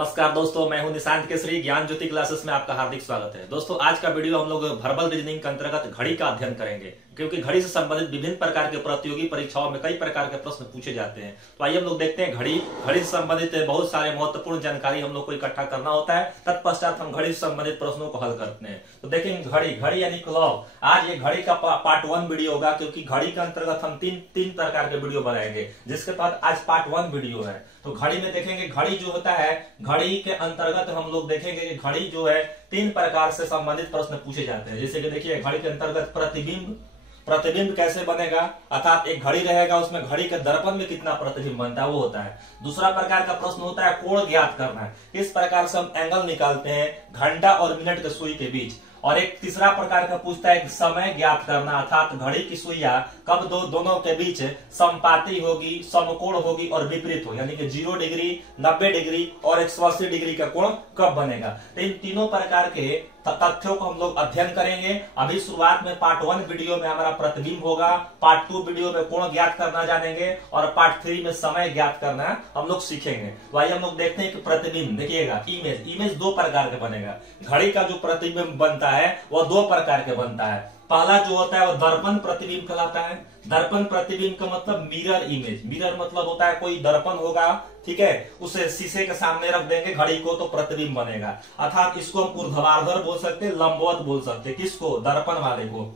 नमस्कार दोस्तों, मैं हूं निशांत केसरी। ज्ञान ज्योति क्लासेस में आपका हार्दिक स्वागत है। दोस्तों, आज का वीडियो हम लोग वर्बल रीजनिंग के अंतर्गत घड़ी का अध्ययन करेंगे, क्योंकि घड़ी से संबंधित विभिन्न प्रकार के प्रतियोगी परीक्षाओं में कई प्रकार के प्रश्न पूछे जाते हैं। तो आइए हम लोग देखते हैं घड़ी से संबंधित बहुत सारे महत्वपूर्ण जानकारी हम लोग को इकट्ठा करना होता है। तत्पश्चात हम घड़ी से संबंधित प्रश्नों को हल करते हैं। तो देखेंगे घड़ी यानी क्लॉक। आज ये घड़ी का पार्ट 1 वीडियो होगा, क्योंकि घड़ी के अंतर्गत हम तीन प्रकार के वीडियो बनाएंगे, जिसके तहत आज पार्ट 1 वीडियो है। तो घड़ी में देखेंगे, घड़ी जो होता है, घड़ी के अंतर्गत हम लोग देखेंगे कि घड़ी जो है 3 प्रकार से संबंधित प्रश्न पूछे जाते हैं। जैसे कि देखिए, घड़ी के अंतर्गत प्रतिबिंब कैसे बनेगा, अर्थात एक घड़ी रहेगा, उसमें घड़ी के दर्पण में कितना प्रतिबिंब बनता है वो होता है। दूसरा प्रकार का प्रश्न होता है कोण ज्ञात करना है, किस प्रकार से हम एंगल निकालते हैं घंटा और मिनट के सुई के बीच। और एक तीसरा प्रकार का पूछता है समय ज्ञात करना, अर्थात घड़ी की सुइया कब दोनों के बीच समपाती होगी, समकोण होगी और विपरीत हो, यानी कि 0 डिग्री, 90 डिग्री और 180 डिग्री का कोण कब बनेगा। तो इन तीनों प्रकार के तथ्यों को हम लोग अध्ययन करेंगे। अभी शुरुआत में पार्ट 1 वीडियो में हमारा प्रतिबिंब होगा, पार्ट 2 वीडियो में कोण ज्ञात करना जानेंगे और पार्ट 3 में समय ज्ञात करना हम लोग सीखेंगे। तो आइए हम लोग देखते हैं कि प्रतिबिंब, देखिएगा इमेज 2 प्रकार के बनेगा। घड़ी का जो प्रतिबिंब बनता है वह 2 प्रकार के बनता है। पहला जो होता है वह दर्पण प्रतिबिंब कहलाता है। दर्पण प्रतिबिंब का मतलब मिरर इमेज। मिरर मतलब होता है कोई दर्पण होगा, ठीक है, उसे शीशे के सामने रख देंगे घड़ी को तो प्रतिबिंब बनेगा। अर्थात इसको हम ऊर्ध्वाधर बोल सकते हैं, लंबवत बोल सकते हैं। किसको? दर्पण वाले को,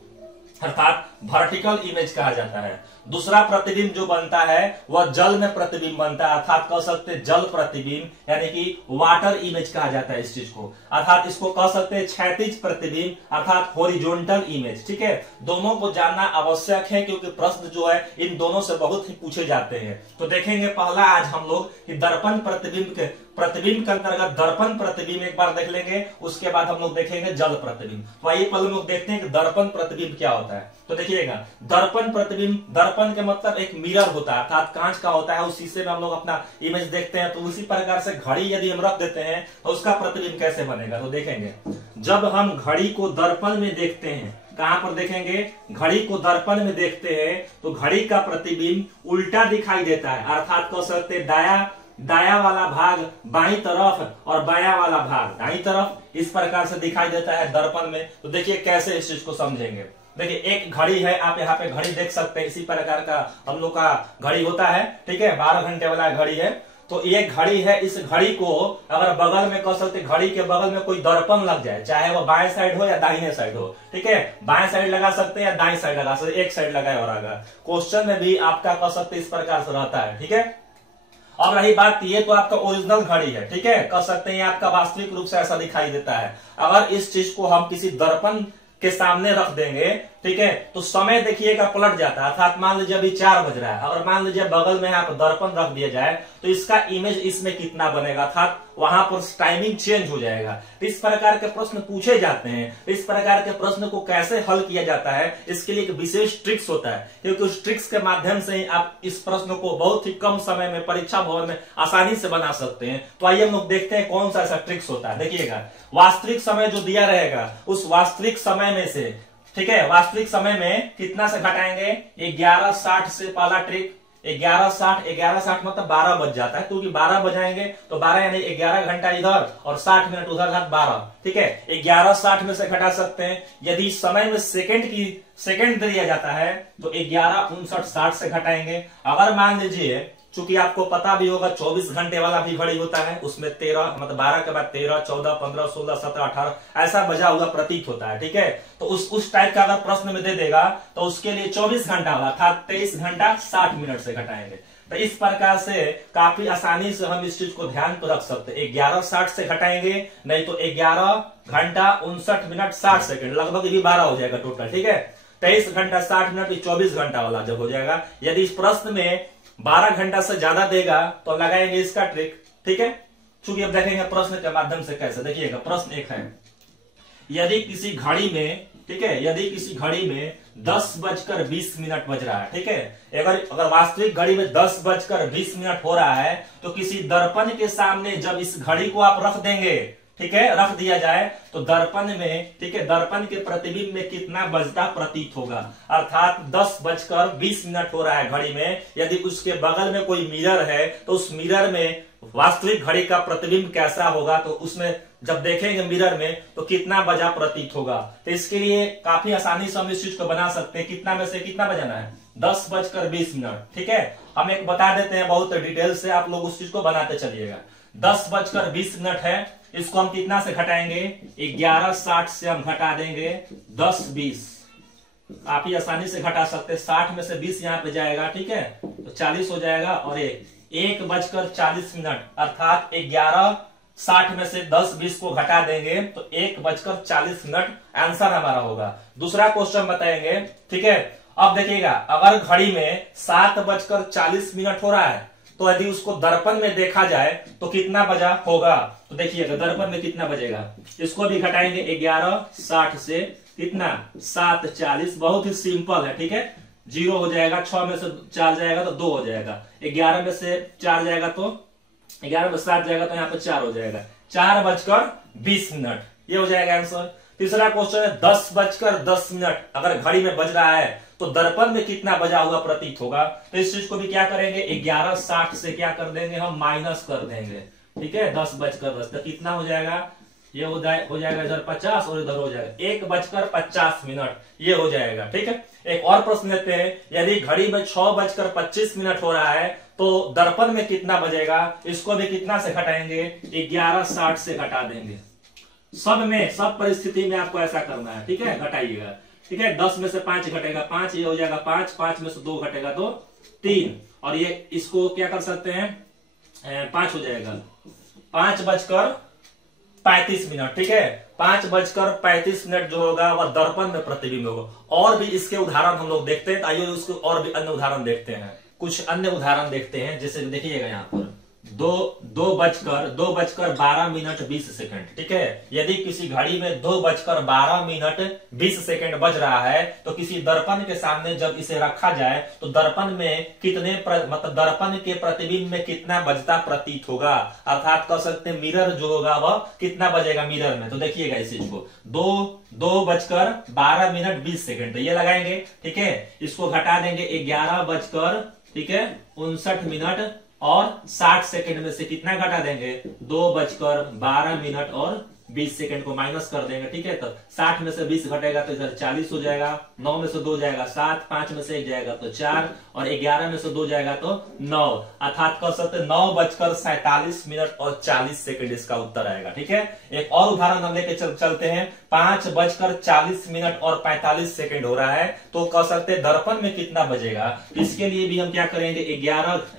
अर्थात वर्टिकल इमेज कहा जाता है। दूसरा प्रतिबिंब जो बनता है वह जल में प्रतिबिंब बनता है, अर्थात कह सकते हैं जल प्रतिबिंब, यानी कि वाटर इमेज कहा जाता है इस चीज को। अर्थात इसको कह सकते हैं क्षैतिज प्रतिबिंब, अर्थात हॉरिजॉन्टल इमेज। ठीक है, दोनों को जानना आवश्यक है, क्योंकि प्रश्न जो है इन दोनों से बहुत ही पूछे जाते हैं। तो देखेंगे पहला आज हम लोग कि दर्पण प्रतिबिंब के अंतर्गत दर्पण प्रतिबिंब एक बार देख लेंगे, उसके बाद हम लोग देखेंगे जल प्रतिबिंब। तो आइए पहले हम लोग देखते हैं कि दर्पण प्रतिबिंब क्या होता है। तो देखिएगा, दर्पण प्रतिबिंब, दर्पण के मतलब एक मिरर होता है, अर्थात कांच का होता है, उस शीशे में हम लोग अपना इमेज देखते हैं। तो उसी प्रकार से घड़ी यदि हम रख देते हैं तो उसका प्रतिबिंब कैसे बनेगा। तो देखेंगे, जब हम घड़ी को दर्पण में देखते हैं, कहां पर देखेंगे, घड़ी को दर्पण में देखते हैं, तो घड़ी का प्रतिबिंब उल्टा दिखाई देता है, अर्थात कह सकते हैं दाया वाला भाग बाईं तरफ और बायां वाला भाग दाईं तरफ, इस प्रकार से दिखाई देता है दर्पण में। तो देखिए कैसे इस चीज को समझेंगे। देखिए, एक घड़ी है, आप यहाँ पे घड़ी देख सकते हैं, इसी प्रकार का हम लोग का घड़ी होता है, ठीक है, 12 घंटे वाला घड़ी है। तो ये घड़ी है, इस घड़ी को अगर बगल में कह सकते, घड़ी के बगल में कोई दर्पण लग जाए, चाहे वो बाएं साइड हो या दाहिने साइड हो, ठीक है, बाएं साइड लगा सकते हैं या दाएं साइड लगा सकते, एक साइड लगाए और आगे क्वेश्चन में भी आपका कह सकते इस प्रकार से रहता है, ठीक है। अब रही बात, ये तो आपका ओरिजिनल घड़ी है, ठीक है, कह सकते हैं आपका वास्तविक रूप से ऐसा दिखाई देता है। अगर इस चीज को हम किसी दर्पण के सामने रख देंगे, ठीक है, तो समय देखिएगा पलट जाता है। अर्थात मान लीजिए अभी 4 बज रहा है, अगर मान लीजिए बगल में यहाँ पर दर्पण रख दिया जाए तो इसका इमेज इसमें कितना बनेगा, अर्थात वहां पर टाइमिंग चेंज हो जाएगा। तो इस प्रकार के प्रश्न पूछे जाते हैं। इस प्रकार के प्रश्न को कैसे हल किया जाता है, इसके लिए एक विशेष ट्रिक्स होता है, क्योंकि उस ट्रिक्स के माध्यम से ही आप इस प्रश्न को बहुत ही कम समय में परीक्षा भवन में आसानी से बना सकते हैं। तो आइए हम लोग देखते हैं कौन सा ऐसा ट्रिक्स होता है। देखिएगा, वास्तविक समय जो दिया रहेगा, उस वास्तविक समय में से, ठीक है, वास्तविक समय में कितना से घटाएंगे, 11:60 से पहला ट्रिक, 11:60 मतलब 12 बज जाता है, क्योंकि 12 बजाएंगे तो 12 यानी 11 घंटा इधर और 60 मिनट उधर, 12, ठीक है। 11:60 में से घटा सकते हैं। यदि समय में सेकंड दिया जाता है तो 11:59:60 से घटाएंगे। अगर मान लीजिए, चूंकि आपको पता भी होगा 24 घंटे वाला भी घड़ी होता है, उसमें 13 मतलब 12 के बाद 13, 14, 15, 16, 17, 18 ऐसा बजा हुआ प्रतीत होता है, ठीक है। तो उस टाइप का अगर प्रश्न में दे देगा तो उसके लिए 24 घंटा वाला था 23 घंटा 60 मिनट से घटाएंगे। तो इस प्रकार से काफी आसानी से हम इस चीज को ध्यान पर रख सकते हैं। 11:60 से घटाएंगे, नहीं तो 11 घंटा 59 मिनट 60 सेकंड, लगभग भी 12 हो जाएगा टोटल, ठीक है। 23 घंटा 60 मिनट 24 घंटा वाला जब हो जाएगा। यदि इस प्रश्न में 12 घंटा से ज्यादा देगा तो लगाएंगे इसका ट्रिक, ठीक है। चूंकि अब देखेंगे प्रश्न के माध्यम से कैसे। देखिएगा, प्रश्न एक है, यदि किसी घड़ी में, ठीक है, यदि किसी घड़ी में 10:20 बज रहा है, ठीक है, अगर वास्तविक घड़ी में 10:20 हो रहा है, तो किसी दर्पण के सामने जब इस घड़ी को आप रख देंगे, ठीक है, रख दिया जाए तो दर्पण में, ठीक है, दर्पण के प्रतिबिंब में कितना बजता प्रतीत होगा। अर्थात 10:20 हो रहा है घड़ी में, यदि उसके बगल में कोई मिरर है तो उस मिरर में वास्तविक घड़ी का प्रतिबिंब कैसा होगा, तो उसमें जब देखेंगे मिरर में तो कितना बजा प्रतीत होगा। तो इसके लिए काफी आसानी से हम इस चीज को बना सकते हैं। कितना में से कितना बजाना है, 10:20। ठीक है, हम एक बता देते हैं बहुत डिटेल से, आप लोग उस चीज को बनाते चलिएगा। 10:20 है, इसको हम कितना से घटाएंगे, 11:60 से हम घटा देंगे 10:20। काफी आसानी से घटा सकते हैं, 60 में से 20 यहाँ पे जाएगा, ठीक है, तो 40 हो जाएगा। और 1:40 अर्थात 11:60 में से 10:20 को घटा देंगे तो 1:40 आंसर हमारा होगा। दूसरा क्वेश्चन बताएंगे, ठीक है। अब देखिएगा, अगर घड़ी में 7:40 हो रहा है तो यदि उसको दर्पण में देखा जाए तो कितना बजा होगा, तो देखिएगा दर्पण में कितना बजेगा। इसको भी घटाएंगे 11:60 से, कितना 7:40। बहुत ही सिंपल है, ठीक है। 0 हो जाएगा, 6 में से 4 जाएगा तो 2 हो जाएगा, 11 में से 4 जाएगा तो 11 में 7 जाएगा तो यहाँ पे 4 हो जाएगा, 4:20। ये हो जाएगा आंसर। तीसरा क्वेश्चन है 10:10। अगर घड़ी में बज रहा है तो दर्पण में कितना बजा हुआ प्रतीत होगा। तो इस चीज को भी क्या करेंगे, 11:60 से क्या कर देंगे, हम माइनस कर देंगे, ठीक है। 10:10 तो कितना हो जाएगा, ये हो जाएगा इधर 50 और इधर हो जाएगा 1:50। ये हो जाएगा, ठीक है। एक और प्रश्न लेते हैं, यदि घड़ी में 6:25 हो रहा है तो दर्पण में कितना बजेगा। इसको भी कितना से घटाएंगे, 11:60 से घटा देंगे। सब परिस्थिति में आपको ऐसा करना है, ठीक है। घटाइएगा, ठीक है। 10 में से 5 घटेगा 5, ये हो जाएगा 5, 5 में से 2 घटेगा तो 3, और ये इसको क्या कर सकते हैं, 5 हो जाएगा 5:35, ठीक है। 5:35 जो होगा वह दर्पण में प्रतिबिंब होगा। और भी इसके उदाहरण हम लोग देखते हैं, तो आइए उसको और भी अन्य उदाहरण देखते हैं। कुछ अन्य उदाहरण देखते हैं, जैसे देखिएगा यहाँ पर 2:12:20, ठीक है। यदि किसी घड़ी में 2:12:20 बज रहा है तो किसी दर्पण के सामने जब इसे रखा जाए तो दर्पण में मतलब दर्पण के प्रतिबिंब में कितना बजता प्रतीत होगा, अर्थात कह सकते हैं मिरर जो होगा वह कितना बजेगा मिरर में। तो देखिएगा इस चीज को, 2:12:20, तो ये लगाएंगे, ठीक है। इसको घटा देंगे 11:59 और 60 में से कितना घटा देंगे, 2:12:20 को माइनस कर देंगे, ठीक है। तो 60 में से 20 घटेगा तो इधर 40 हो जाएगा, 9 में से 2 जाएगा 7, 5 में से 1 जाएगा तो 4, और 11 में से 2 जाएगा तो 9, अर्थात कह सकते 9:47 और 40 इसका उत्तर आएगा, ठीक है। एक और उदाहरण हम लेके चलते हैं, 5:40 और 45 हो रहा है तो कह सकते दर्पण में कितना बजेगा। इसके लिए भी हम क्या करेंगे,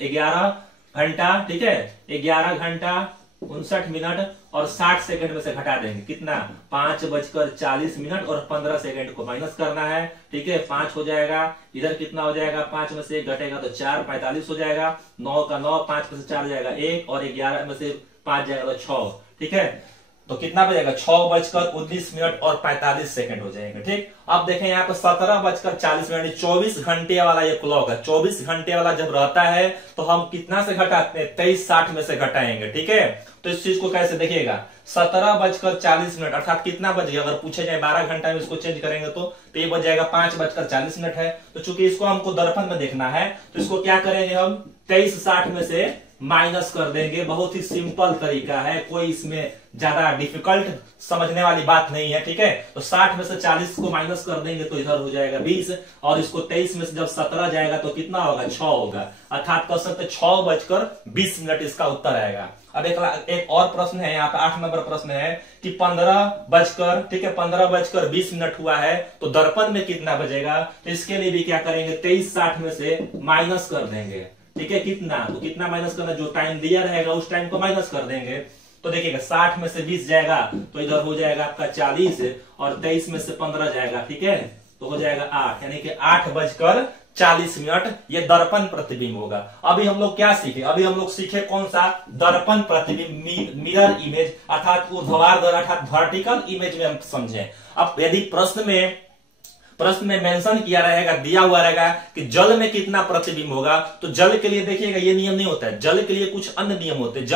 11 घंटा, ठीक है, 11:59 और 60 में से घटा देंगे कितना, 5:40 और 15 को माइनस करना है, ठीक है। 5 हो जाएगा, इधर कितना हो जाएगा, 5 में से 1 घटेगा तो 4, 45 हो जाएगा, 9 का 9, 5 में से 4 जाएगा 1, और 11 में से 5 जाएगा तो 6, ठीक है। तो कितना बजेगा, 6:19 और 45 हो जाएंगे, ठीक। अब देखें यहाँ पर 17:40, 24 घंटे वाला ये क्लॉक है। 24 घंटे वाला जब रहता है तो हम कितना से घटाते हैं, 23:60 में से घटाएंगे, ठीक है। तो इस चीज को कैसे देखिएगा, 17:40 अर्थात कितना बजेगा, अगर पूछे जाए 12 घंटा में इसको चेंज करेंगे तो ये बच जाएगा 5:40 है। तो चूंकि इसको हमको दर्पण में देखना है तो इसको क्या करेंगे, हम 23:60 में से माइनस कर देंगे। बहुत ही सिंपल तरीका है, कोई इसमें ज्यादा डिफिकल्ट समझने वाली बात नहीं है, ठीक है। तो 60 में से 40 को माइनस कर देंगे तो इधर हो जाएगा 20, और इसको 23 में से जब 17 जाएगा तो कितना होगा, 6 होगा, अर्थात कह सकते 6:20 इसका उत्तर आएगा। अब एक और प्रश्न है यहाँ पे, 8 नंबर प्रश्न है कि 15:20 हुआ है तो दर्पण में कितना बजेगा। तो इसके लिए भी क्या करेंगे, 23:60 में से माइनस कर देंगे, ठीक है। कितना, तो कितना माइनस करना, जो टाइम दिया रहेगा उस टाइम को माइनस कर देंगे। तो देखिएगा 60 में से 20 जाएगा तो इधर हो जाएगा आपका 40, और 23 में से 15 जाएगा, ठीक है, तो हो जाएगा 8, यानी कि 8:40 ये दर्पण प्रतिबिंब होगा। अभी हम लोग क्या सीखे, अभी हम लोग सीखे कौन सा, दर्पण प्रतिबिंब, मिरर इमेज, अर्थात ऊर्ध्वाधर अर्थात वर्टिकल इमेज में हम समझे। अब यदि प्रश्न में प्रश्न में मेंशन किया रहेगा, दिया हुआ रहेगा कि जल में कितना प्रतिबिंब होगा, तो जल के लिए देखिएगा ये नियम नहीं होता है, जल के लिए कुछ अन्य नियम होते हैं।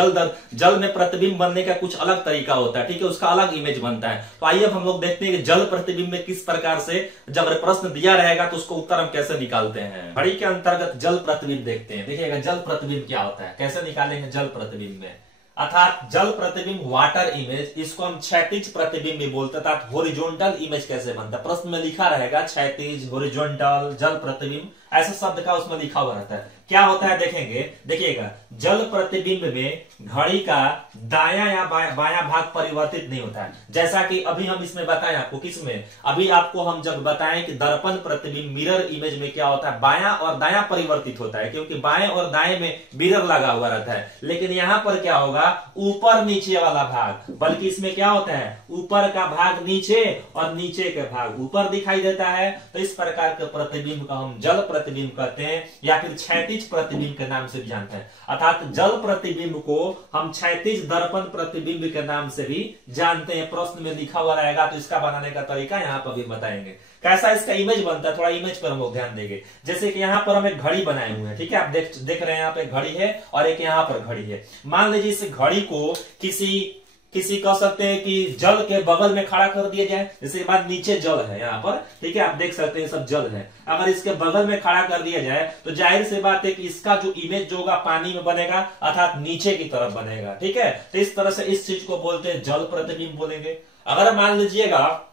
जल में प्रतिबिंब बनने का कुछ अलग तरीका होता है, ठीक है, उसका अलग इमेज बनता है। तो आइए अब हम लोग देखते हैं कि जल प्रतिबिंब में किस प्रकार से जब प्रश्न दिया रहेगा तो उसको उत्तर हम कैसे निकालते हैं। घड़ी के अंतर्गत जल प्रतिबिंब देखते हैं। देखिएगा जल प्रतिबिंब क्या होता है, कैसे निकालेंगे जल प्रतिबिंब में, अर्थात जल प्रतिबिंब वाटर इमेज, इसको हम क्षैतिज प्रतिबिंब भी बोलते हैं। अर्थात हॉरिजॉन्टल इमेज कैसे बनता है, प्रश्न में लिखा रहेगा क्षैतिज, हॉरिजॉन्टल, जल प्रतिबिंब, ऐसे शब्द का उसमें लिखा हुआ रहता है। क्या होता है देखेंगे, देखिएगा जल प्रतिबिंब में घड़ी का दायां या बायां भाग परिवर्तित नहीं होता है, जैसा कि अभी हम इसमें बताएं आपको, किसमें, अभी आपको हम जब बताएं कि दर्पण प्रतिबिंब मिरर इमेज में क्या होता है, बायां और दायां परिवर्तित होता है, क्योंकि बाएं और दाएं में मिरर लगा हुआ रहता है। लेकिन यहां पर क्या होगा, ऊपर नीचे वाला भाग, बल्कि इसमें क्या होता है, ऊपर का भाग नीचे और नीचे के भाग ऊपर दिखाई देता है। तो इस प्रकार के प्रतिबिंब का हम जल प्रतिबिंब कहते हैं, या फिर क्षैतिज प्रतिबिंब के नाम से भी जानते हैं। अर्थात जल प्रतिबिंब को हम क्षैतिज दर्पण प्रतिबिंब के नाम से भी जानते हैं। प्रश्न में लिखा हुआ रहेगा, तो इसका बनाने का तरीका यहाँ पर भी बताएंगे। कैसा इसका इमेज बनता है, थोड़ा इमेज पर हम लोग ध्यान देंगे। जैसे कि यहाँ पर हम एक घड़ी बनाए हुए हैं, ठीक है, आप देख रहे हैं यहाँ पे घड़ी है और एक यहाँ पर घड़ी है। मान लीजिए इस घड़ी को किसी कह सकते हैं कि जल के बगल में खड़ा कर दिया जाए, जैसे के बाद नीचे जल है यहाँ पर, ठीक है, आप देख सकते हैं सब जल है। अगर इसके बगल में खड़ा कर दिया जाए तो जाहिर सी बात है कि इसका जो इमेज जो होगा पानी में बनेगा, अर्थात नीचे की तरफ बनेगा, ठीक है। तो इस तरह से इस चीज को बोलते हैं जल प्रतिबिंब बोलेंगे। अगर मान लीजिएगा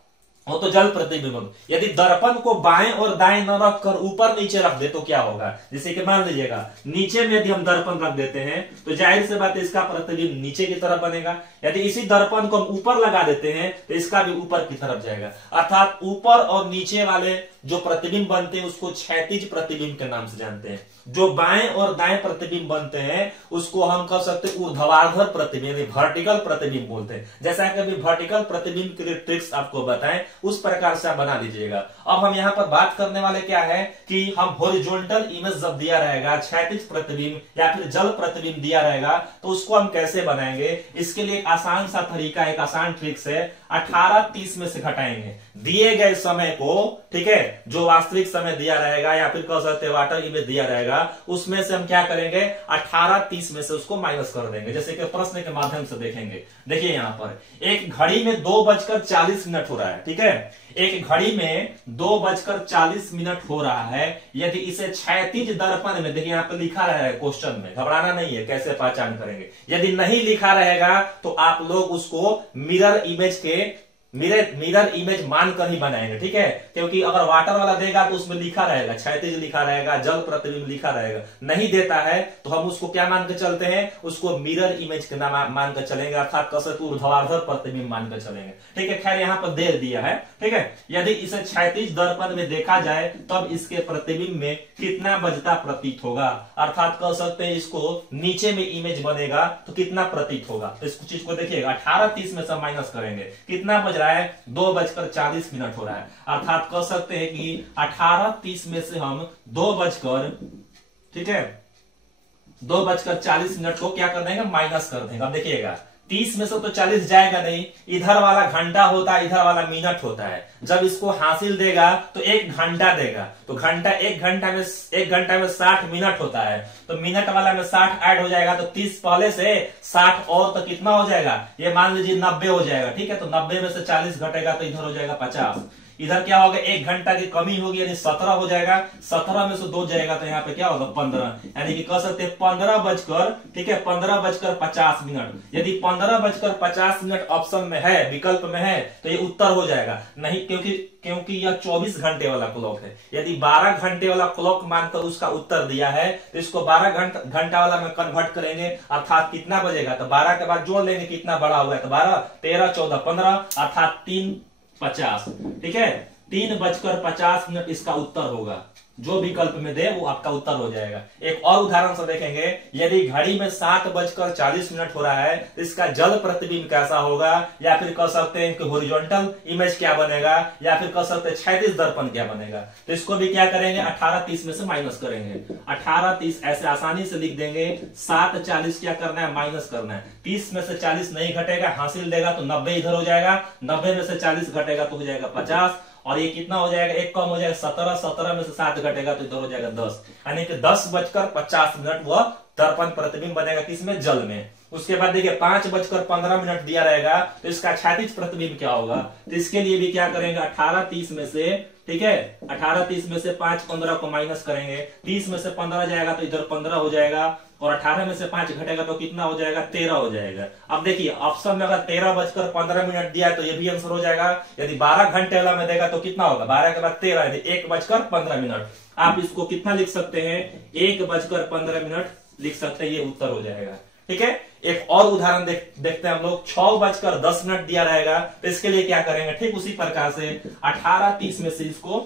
वो तो जल प्रतिबिंब, यदि दर्पण को बाएं और दाएं न रखकर ऊपर नीचे रख दे तो क्या होगा, जैसे कि मान लीजिएगा नीचे में यदि हम दर्पण रख देते हैं तो जाहिर सी बात है इसका प्रतिबिंब नीचे की तरफ बनेगा। यदि इसी दर्पण को हम ऊपर लगा देते हैं तो इसका भी ऊपर की तरफ जाएगा। अर्थात ऊपर और नीचे वाले जो प्रतिबिंब बनते हैं उसको क्षैतिज प्रतिबिंब के नाम से जानते हैं। जो बाएं और दाएं प्रतिबिंब बनते हैं उसको हम कह सकते हैं ऊर्ध्वाधर प्रतिबिंब, वर्टिकल प्रतिबिंब बोलते हैं। जैसा कि अभी वर्टिकल प्रतिबिंब के लिए ट्रिक्स आपको बताएं, उस प्रकार से आप बना लीजिएगा। अब हम यहाँ पर बात करने वाले क्या है कि हम हॉरिजॉन्टल इमेज जब दिया रहेगा, क्षैतिज प्रतिबिंब या फिर जल प्रतिबिंब दिया रहेगा, तो उसको हम कैसे बनाएंगे। इसके लिए एक आसान सा तरीका, एक आसान ट्रिक्स है, 18-30 में से घटाएंगे दिए गए समय को, ठीक है, जो वास्तविक समय दिया रहेगा या फिर कह सकते हैं वाटर इमेज दिया रहेगा, उसमें से हम क्या करेंगे, 18-30 में से उसको माइनस कर देंगे। जैसे कि प्रश्न के माध्यम से देखेंगे। देखिए यहाँ पर एक घड़ी में 2:40 हो रहा है, ठीक है, एक घड़ी में 2:40 हो रहा है। यदि इसे क्षैतिज दर्पण में, देखिए यहाँ पे लिखा है क्वेश्चन में, घबराना नहीं है, कैसे पहचान करेंगे। यदि नहीं लिखा रहेगा तो आप लोग उसको मिरर इमेज मानकर ही बनाएंगे, ठीक है, क्योंकि अगर वाटर वाला देगा तो उसमें लिखा रहेगा, क्षैतिज लिखा रहेगा, जल प्रतिबिंब लिखा रहेगा। नहीं देता है तो हम उसको क्या मान के चलते हैं, उसको मिरर इमेज के नाम मानकर चलेंगे, अर्थात कसरत ऊर्ध्वाधर प्रतिबिंब मानकर चलेंगे, ठीक है। खैर यहाँ पर दे दिया है, ठीक है। यदि इसे क्षैतिज दर्पण में देखा जाए तब इसके प्रतिबिंब में कितना बजता प्रतीत होगा, अर्थात कह सकते हैं इसको नीचे में इमेज बनेगा तो कितना प्रतीत होगा। तो इस चीज को देखिएगा, 18-30 में से माइनस करेंगे, कितना बज रहा है, 2:40 हो रहा है। अर्थात कह सकते हैं कि 18-30 में से हम 2:40 को क्या कर देंगे, माइनस कर देंगे। अब देखिएगा 30 में से तो 40 जाएगा नहीं, इधर वाला घंटा होता है, इधर वाला मिनट होता है। जब इसको हासिल देगा तो 1 घंटा देगा, तो घंटा 1 घंटा में 60 मिनट होता है, तो मिनट वाला में 60 ऐड हो जाएगा, तो 30 पहले से 60 और तो कितना हो जाएगा, ये मान लीजिए 90 हो जाएगा, ठीक है। तो 90 में से 40 घटेगा तो इधर हो जाएगा 50। इधर क्या होगा, 1 घंटा की कमी होगी, यानी 17 हो जाएगा। 17 में से 2 जाएगा तो यहाँ पे क्या होगा, 15, यानी कि कह सकते हैं 15:50 मिनट। यदि 15:50 ऑप्शन में है, विकल्प में है, तो ये उत्तर हो जाएगा। नहीं, क्योंकि यह 24 घंटे वाला क्लॉक है। यदि 12 घंटे वाला क्लॉक मानकर उसका उत्तर दिया है तो इसको 12 घंटा वाला में कन्वर्ट करेंगे, अर्थात कितना बजेगा, तो 12 के बाद जोड़ लेंगे कितना बड़ा हुआ है, तो 12, 13, 14, 15, अर्थात 3:50, ठीक है। 3:50 इसका उत्तर होगा। जो विकल्प में दे वो आपका उत्तर हो जाएगा। एक और उदाहरण से देखेंगे, यदि घड़ी में 7:40 हो रहा है, इसका जल प्रतिबिंब कैसा होगा, या फिर कह सकते हैं कि हॉरिजॉन्टल इमेज क्या बनेगा, या फिर कह सकते हैं क्षैतिज दर्पण क्या बनेगा। तो इसको भी क्या करेंगे, 18-30 में से माइनस करेंगे। 18-30 ऐसे आसानी से लिख देंगे। 7:40 क्या करना है, माइनस करना है। 30 में से 40 नहीं घटेगा, हासिल देगा तो 90 इधर हो जाएगा। 90 में से 40 घटेगा तो हो जाएगा 50, और ये कितना हो जाएगा, एक कम हो जाएगा 17, 17 में से 7 घटेगा तो इधर हो जाएगा 10, यानी कि 10:50 वह दर्पण प्रतिबिंब बनेगा किसमें, जल में। उसके बाद देखिए 5:15 दिया रहेगा तो इसका क्षैतिज प्रतिबिंब क्या होगा, तो इसके लिए भी क्या करेंगे, 18:30 में से, ठीक है, 18:30 में से 5:15 को माइनस करेंगे, 30 में से 15 जाएगा तो इधर 15 हो जाएगा, और 18 में से 5 घटेगा तो कितना हो जाएगा, 13 हो जाएगा। अब देखिए ऑप्शन में अगर 13:15 दिया है तो ये भी आंसर हो जाएगा। यदि 12 घंटे वाला में देगा तो कितना होगा, 12 के बाद 13, यदि 1:15। आप इसको कितना लिख सकते हैं, 1:15 लिख सकते हैं, ये उत्तर हो जाएगा। ठीक है, एक और उदाहरण देखते हैं हम लोग। 6:10 दिया रहेगा तो इसके लिए क्या करेंगे, ठीक उसी प्रकार से 18:30 में से इसको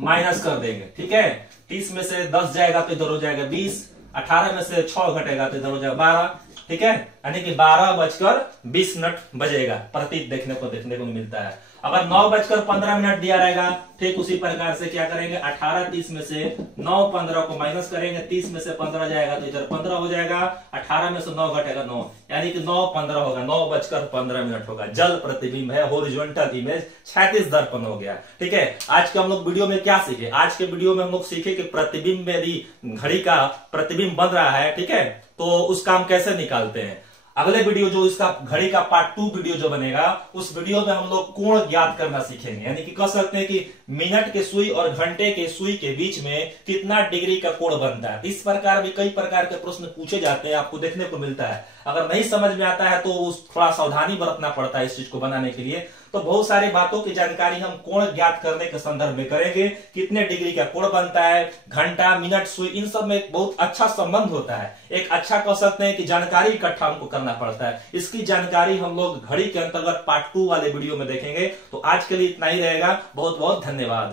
माइनस कर देंगे। ठीक है, 30 में से 10 जाएगा तो इधर हो जाएगा 20, 18 में से 6 घटेगा तो इधर हो जाएगा 12। ठीक है, यानी कि 12:20 बजेगा, प्रतीक देखने को मिलता है। अगर 9:15 दिया रहेगा, ठीक उसी प्रकार से क्या करेंगे, 18:30 में से 9:15 को माइनस करेंगे, 30 में से 15 जाएगा तो इधर 15 हो जाएगा, 18 में से 9 घटेगा 9, यानी कि 9:15 होगा, 9:15 होगा। जल प्रतिबिंब है, हॉरिजॉन्टल इमेज, क्षैतिज दर्पण हो गया। ठीक है, आज के हम लोग वीडियो में क्या सीखे, आज के वीडियो में हम लोग सीखे कि प्रतिबिंब में यदि घड़ी का प्रतिबिंब बन रहा है, ठीक है, तो उसका हम कैसे निकालते हैं। अगले वीडियो जो इसका घड़ी का पार्ट 2 वीडियो जो बनेगा, उस वीडियो में हम लोग कोण ज्ञात करना सीखेंगे, यानी कि कह सकते हैं कि मिनट के सुई और घंटे के सुई के बीच में कितना डिग्री का कोण बनता है। इस प्रकार भी कई प्रकार के प्रश्न पूछे जाते हैं, आपको देखने को मिलता है। अगर नहीं समझ में आता है तो थोड़ा सावधानी बरतना पड़ता है इस चीज को बनाने के लिए। तो बहुत सारी बातों की जानकारी हम कोण ज्ञात करने के संदर्भ में करेंगे, कितने डिग्री का कोण बनता है, घंटा, मिनट, सुई, इन सब में एक बहुत अच्छा संबंध होता है। एक अच्छा कह सकते हैं कि जानकारी इकट्ठा हमको करना पड़ता है। इसकी जानकारी हम लोग घड़ी के अंतर्गत पार्ट 2 वाले वीडियो में देखेंगे। तो आज के लिए इतना ही रहेगा, बहुत बहुत धन्यवाद।